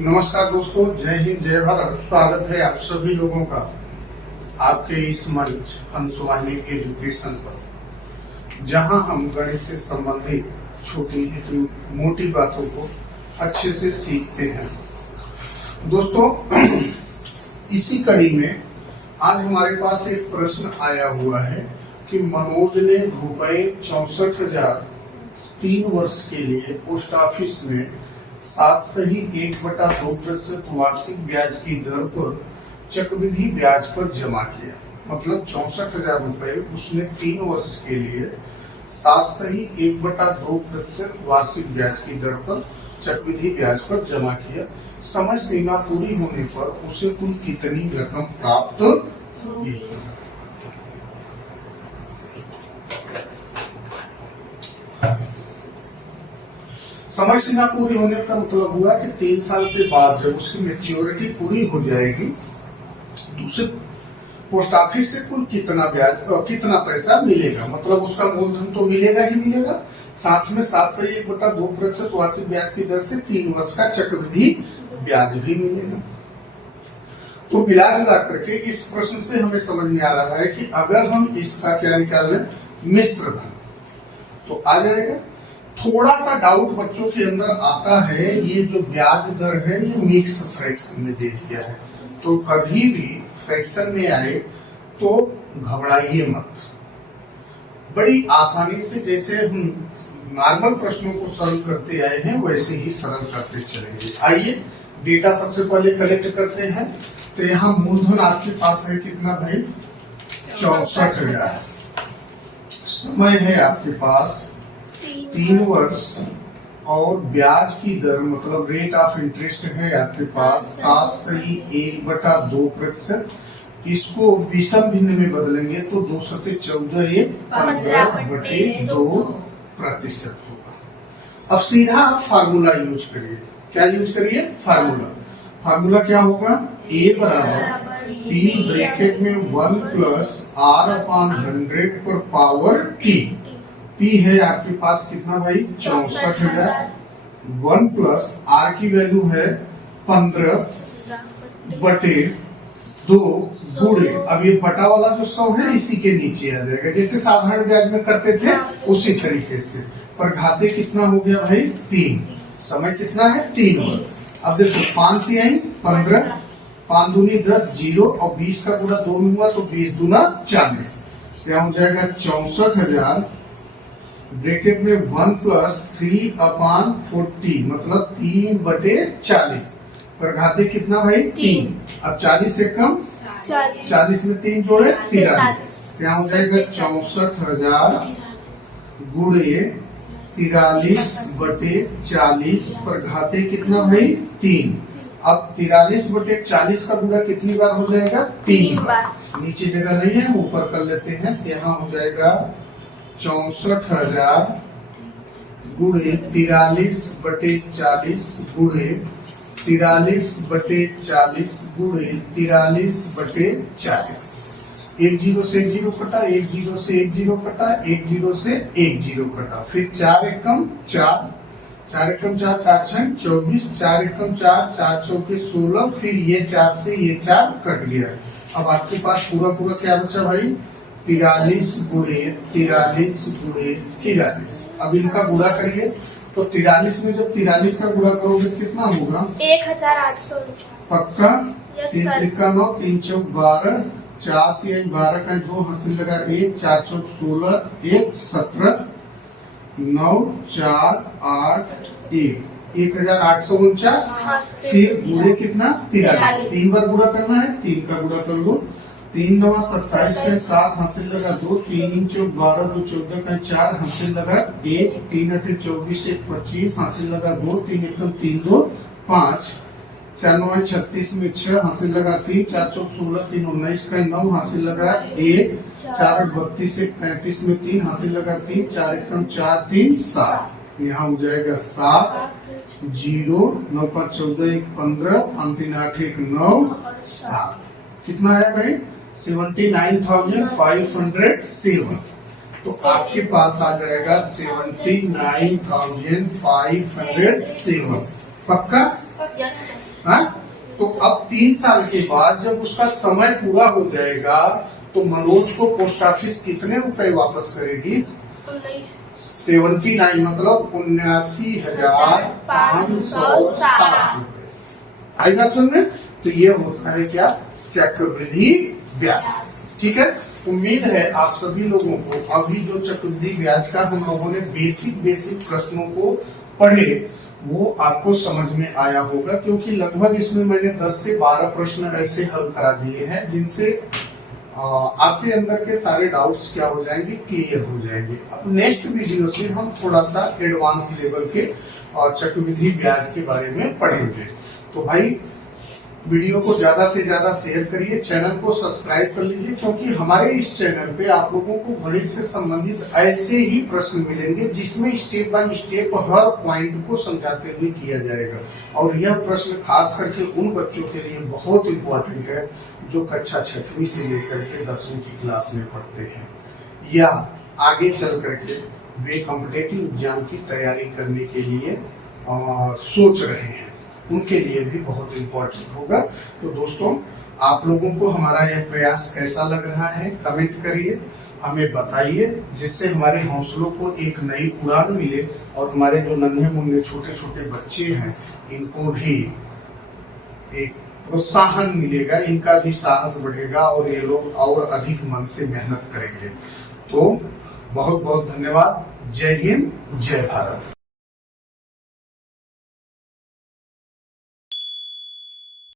नमस्कार दोस्तों, जय हिंद, जय भारत। स्वागत है आप सभी लोगों का आपके इस मंच हंसवाहिनी एजुकेशन पर, जहां हम गणित से संबंधित छोटी लेकिन मोटी बातों को अच्छे से सीखते हैं। दोस्तों, इसी कड़ी में आज हमारे पास एक प्रश्न आया हुआ है कि मनोज ने रुपए 64,000 3 वर्ष के लिए पोस्ट ऑफिस में 7.1/2% वार्षिक ब्याज की दर पर चक्रवृद्धि ब्याज पर जमा किया। मतलब 64,000 रुपए उसने 3 वर्ष के लिए 7.1/2% वार्षिक ब्याज की दर पर चक्रवृद्धि ब्याज पर जमा किया। समय सीमा पूरी होने पर उसे कुल कितनी रकम प्राप्त होगी? समय सीमा पूरी होने का मतलब हुआ कि 3 साल के बाद जब उसकी मैच्योरिटी पूरी हो जाएगी तो उसे पोस्ट ऑफिस से कुल कितना पैसा मिलेगा। मतलब उसका मूलधन तो मिलेगा ही मिलेगा, साथ में 7.1/2% वार्षिक ब्याज की दर से 3 वर्ष का चक्रवृद्धि ब्याज भी मिलेगा। तो मिला करके इस प्रश्न से हमें समझ में आ रहा है कि अगर हम इसका क्या निकाल लें, मिश्र धन, तो आ जाएगा। थोड़ा सा डाउट बच्चों के अंदर आता है, ये जो ब्याज दर है ये मिक्स फ्रैक्शन में दे दिया है, तो कभी भी फ्रैक्शन में आए तो घबराइए मत। बड़ी आसानी से जैसे हम नॉर्मल प्रश्नों को सरल करते आए हैं वैसे ही सरल करते चलेंगे। आइए डेटा सबसे पहले कलेक्ट करते हैं। तो यहाँ मूलधन आपके पास है कितना भाई? 64,000। समय है आपके पास 3 वर्ष और ब्याज की दर मतलब रेट ऑफ इंटरेस्ट है आपके पास 7.1/2%। इसको विषम भिन्न में बदलेंगे तो 2 × 14 = 15/2% होगा। अब सीधा फार्मूला यूज करिए। क्या यूज करिए? फार्मूला क्या होगा? A बराबर P ब्रैकेट में 1 + R/100 पर पावर T। P है आपके पास कितना भाई? 64,000। 1 + R की वैल्यू है 15/2 गुणे, अब ये बटा वाला जो 100 है इसी के नीचे आ जाएगा, जैसे साधारण ब्याज में करते थे उसी तरीके से। पर घाते कितना हो गया भाई? 3। समय कितना है? 3 वर्ष। अब देखो 5 × 3 = 15, 5 दूनी 10, 0 और 20 का गुणा 2 में हुआ तो 20 दूना 40। क्या हो जाएगा? 64,000 ब्रैकेट में 1 + 3/40 मतलब 3/40 पर घाते कितना भाई? 3। अब 40 से कम 40 में 3 जोड़े 43। क्या हो जाएगा? 64,000 गुणे 43/40 पर घाते कितना भाई? 3। अब 43/40 का गुणा कितनी बार हो जाएगा? 3 बार। नीचे जगह नहीं है, ऊपर कर लेते हैं। यहाँ हो जाएगा 64,000 गुणे 43/40 गुणे 43/40 गुणे 43/40। 1 0 से 1 0 कटा, 1 0 से 1 0 कटा, 1 0 से 1 0 कटा, फिर 4 एकम 4, 4 एकम 4, 4 6 24, 4 एकम 4, 4 चौके 16, फिर ये 4 से ये 4 कट गया। अब आपके पास पूरा क्या बचा भाई? 43 गुणे 43। अब इनका गुणा करिए तो 43 में जब 43 का गुणा करोगे कितना होगा? 1849। पक्का? 3 × 9, 3 × 12, 4 × 3 = 12 का 2 हासिल लगा 1, 4 × 16, 1 17, 9 4 8 1 1849। फिर गुणे कितना? 43। 3 बार गुणा करना है, 3 का गुणा कर लो। 3 × 9 = 27 का 7 हासिल लगा 2, 3 × 4 = 12, 2 × 14 का 4 हासिल लगा 1, 3 × 8 = 24, 1 25 हासिल लगा 2, 3 × 1 = 3 2 5, 4 × 9 = 36 में 6 हासिल लगा 3, 4 × 4 = 16, 3 × 19 का 9 हासिल लगा 1, 4 × 8 = 32, 1 35 में 3 हासिल लगा 3, 4 × 1 = 4 3 7। यहाँ हो जाएगा 7 0 9 × 5 = 14, 1 15, 5 3 8 1 9 7। कितना है भाई? 79,507। तो आपके पास आ जाएगा 79,507। पक्का? Yes sir. हाँ? तो अब 3 साल के बाद जब उसका समय पूरा हो जाएगा तो मनोज को पोस्ट ऑफिस कितने रुपए वापस करेगी? 79 मतलब 79,560 रुपए। आई बात समझ में? तो ये होता है क्या? चक्रवृद्धि ब्याज। ठीक है, उम्मीद है आप सभी लोगों को अभी जो चक्रवृद्धि ब्याज का हम लोगों ने बेसिक प्रश्नों को पढ़े वो आपको समझ में आया होगा, क्योंकि लगभग इसमें मैंने 10 से 12 प्रश्न ऐसे हल करा दिए हैं जिनसे आपके अंदर के सारे डाउट्स क्या हो जाएंगे? क्लियर हो जाएंगे। अब नेक्स्ट वीडियो से हम थोड़ा सा एडवांस लेवल के चक्रवृद्धि ब्याज के बारे में पढ़ेंगे। तो भाई वीडियो को ज्यादा से ज्यादा शेयर करिए, चैनल को सब्सक्राइब कर लीजिए, क्योंकि हमारे इस चैनल पे आप लोगों को गणित से संबंधित ऐसे ही प्रश्न मिलेंगे जिसमें step by step her point को समझाते हुए किया जाएगा। और यह प्रश्न खास करके उन बच्चों के लिए बहुत इम्पोर्टेंट है जो कक्षा 6वीं से लेकर के 10वीं की क्लास में पढ़ते हैं या आगे चल करके वे कॉम्पिटिटिव एग्जाम की तैयारी करने के लिए सोच रहे हैं, उनके लिए भी बहुत इम्पोर्टेंट होगा। तो दोस्तों, आप लोगों को हमारा यह प्रयास कैसा लग रहा है कमेंट करिए, हमें बताइए, जिससे हमारे हौसलों को एक नई उड़ान मिले और हमारे जो नन्हे मुन्ने छोटे छोटे बच्चे हैं इनको भी एक प्रोत्साहन मिलेगा, इनका भी साहस बढ़ेगा और ये लोग और अधिक मन से मेहनत करेंगे। तो बहुत बहुत धन्यवाद। जय हिंद, जय भारत।